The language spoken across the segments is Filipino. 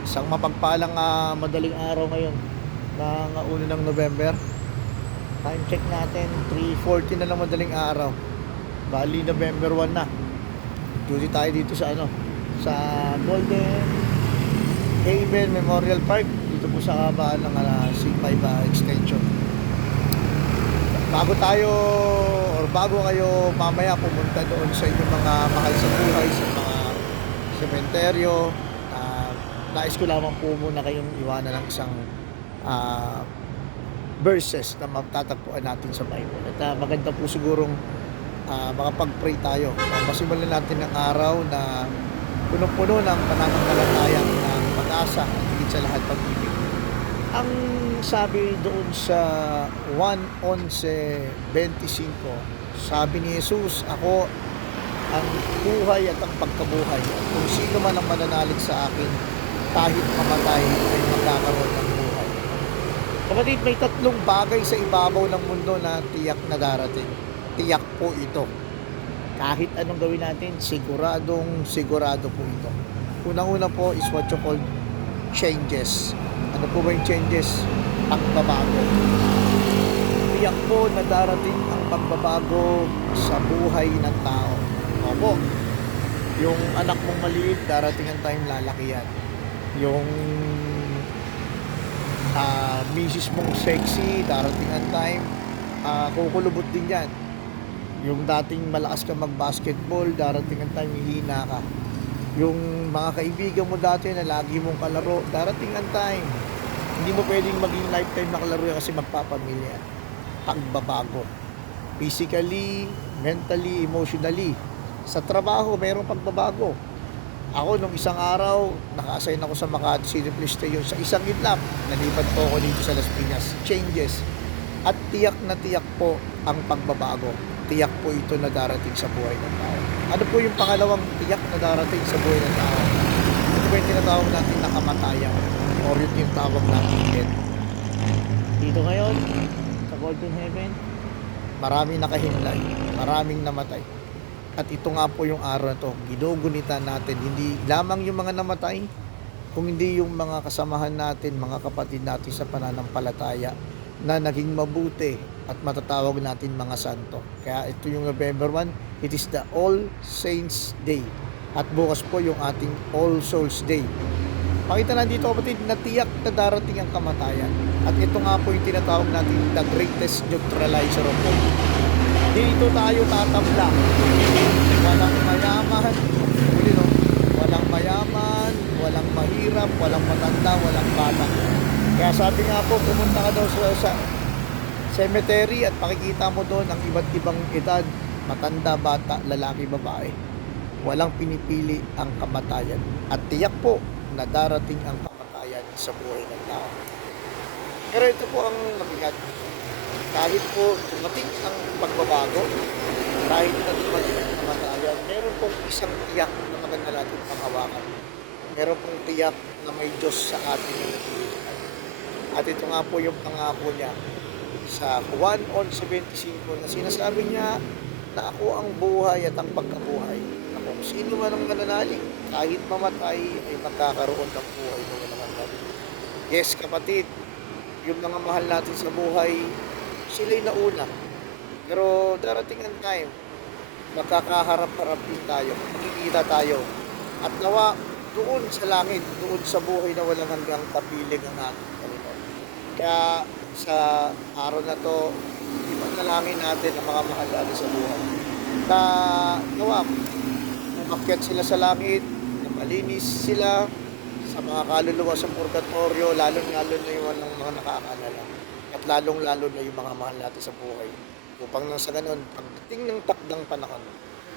Isang mapagpalang madaling araw ngayon ng 1 ng November. Time check natin, 3:40 na lang madaling araw. Bali November 1 na. Duty tayo dito sa sa Golden Haven Memorial Park dito po sa kabaan ng C5 extension. Bago kayo mamaya pumunta doon sa inyong mga mahal sa buhay, sa mga sementeryo, nais ko lamang po muna kayong iwanan ng isang ah, verses na matatagpuan natin sa Bible. At maganda po sigurong makapag-pray tayo. Masimulan natin ang araw na punong-puno ng pananampalataya, ng pag-asa, at higit sa lahat pag-ibig. Ang sabi doon sa 1:11:25, sabi ni Jesus, "Ako ang buhay at ang pagkabuhay. At kung sino man ang mananalig sa akin, kahit mamatay ay magkakaroon ng buhay." Kapatid, may tatlong bagay sa ibabaw ng mundo na tiyak na darating. Tiyak po ito. Kahit anong gawin natin, sigurado po ito. Unang-una po is what you call changes. Ano po ba yung changes? Pagbabago. Tiyak po na darating ang pagbabago sa buhay ng tao. Opo, yung anak mong maliit, darating ang time lalaki yan. Yung misis mong sexy, darating ang time, kukulubot din yan. Yung dating malakas ka mag-basketball, darating ang time, hihina ka. Yung mga kaibigan mo dati na lagi mong kalaro, darating ang time, hindi mo pwedeng maging lifetime na kalaro yan kasi magpapamilya. Pagbabago. Physically, mentally, emotionally. Sa trabaho, mayroong pagbabago. Ako, nung isang araw, naka-assign ako sa Makati City Police Station. Sa isang itlap, nalipat po ako dito sa Las Piñas. Changes. At tiyak na tiyak po ang pagbabago. Tiyak po ito na darating sa buhay ng tao. Ano po yung pangalawang tiyak na darating sa buhay ng tao? Ito po yung tinatawag natin na kamatayan, or yung tinatawag natin death. Dito ngayon, sa Golden Heaven, maraming nakahimlay, maraming namatay. At ito nga po yung araw na to, ginugunitan natin, hindi lamang yung mga namatay, kung hindi yung mga kasamahan natin, mga kapatid natin sa pananampalataya na naging mabuti at matatawag natin mga santo. Kaya ito yung November 1, it is the All Saints Day. At bukas po yung ating All Souls Day. Pakita na dito kapatid na tiyak na darating ang kamatayan. At ito nga po yung tinatawag natin the greatest neutralizer of all. Dito tayo tatabla. Walang mayaman, walang mayaman, walang mahirap, walang matanda, walang bata. Kaya sabi nga po, pumunta ka daw sa cemetery at makikita mo doon ang iba't ibang edad, matanda, bata, lalaki, babae. Walang pinipili ang kamatayan. At tiyak po na darating ang kamatayan sa buhay ng tao. Pero ito po ang mabigat. Kahit po dumating ang pagbabago, kahit na dumating ang kamatayan, meron pong isang tiyak na maganda natin panghawakan. Meron pong tiyak na may Diyos sa ating nagpilihan. At ito nga po yung pangako niya sa 1:25 na sinasabi niya na ako ang buhay at ang pagkabuhay. Na kung sino man ang mananalig, kahit mamatay, ay magkakaroon ng buhay na walang hanggan. Yes, kapatid, yung mga mahal natin sa buhay, sila'y nauna. Pero darating ang time, magkakaharap-harap din tayo, magkikita tayo. At nawa, doon sa langit, doon sa buhay na walang hanggang kapiling ang ating Panginoon. Kaya sa araw na to, ipanalangin natin ang mga mahal natin sa buhay. Na nawa, umakyat sila sa langit, na malinis sila sa mga kaluluwa sa purgatorio, lalo-lalo na yung mga nakakaalala. At lalong-lalo na yung mga mahal natin sa buhay. Upang nang sa ganun, pagdating ng takdang panahon,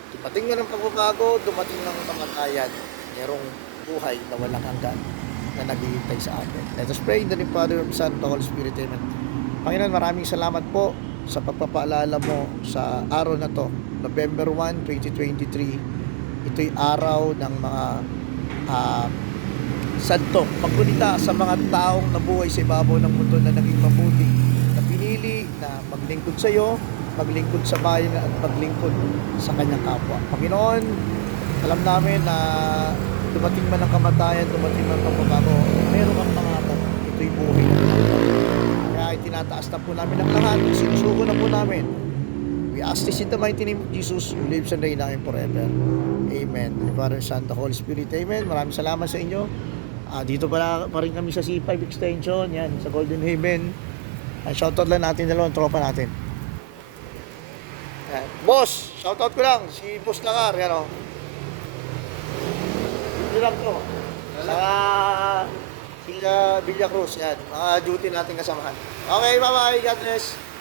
dumating na ng pagbabago, dumating ng kamatayan, merong buhay na walang hanggan na naghihintay sa atin. Let us pray in the name of Father, Son, and Holy Spirit. Amen. Panginoon, maraming salamat po sa pagpapaalala mo sa araw na to, November 1, 2023. Ito'y araw ng mga santo. Magkunita sa mga taong nabuhay sa ibabaw ng mundo na naging mabuti, na pinili na maglingkod sa iyo, maglingkod sa bayan at maglingkod sa kanyang kapwa. Panginoon, alam namin na dumating man ang kamatayan, dumating man ang pagbabago, meron kang pangarap. Ito'y buhay na pinagbago. Kaya itinataas na po namin ang lahat, sinusuko na po namin. We ask this in the mighty name of Jesus, who lives and reigns namin forever. Amen. The Father, Son, the Holy Spirit. Amen. Maraming salamat sa inyo. Dito pa rin kami sa C5 Extension, yan, sa Golden Haven. Shoutout lang natin dalawang tropa natin. Yan. Boss, shoutout ko lang, si Boss Langar, yan o. Dito lang to. Sa sila Villa Cruz, yan. Mga duty natin kasamahan. Okay, bye-bye. God bless.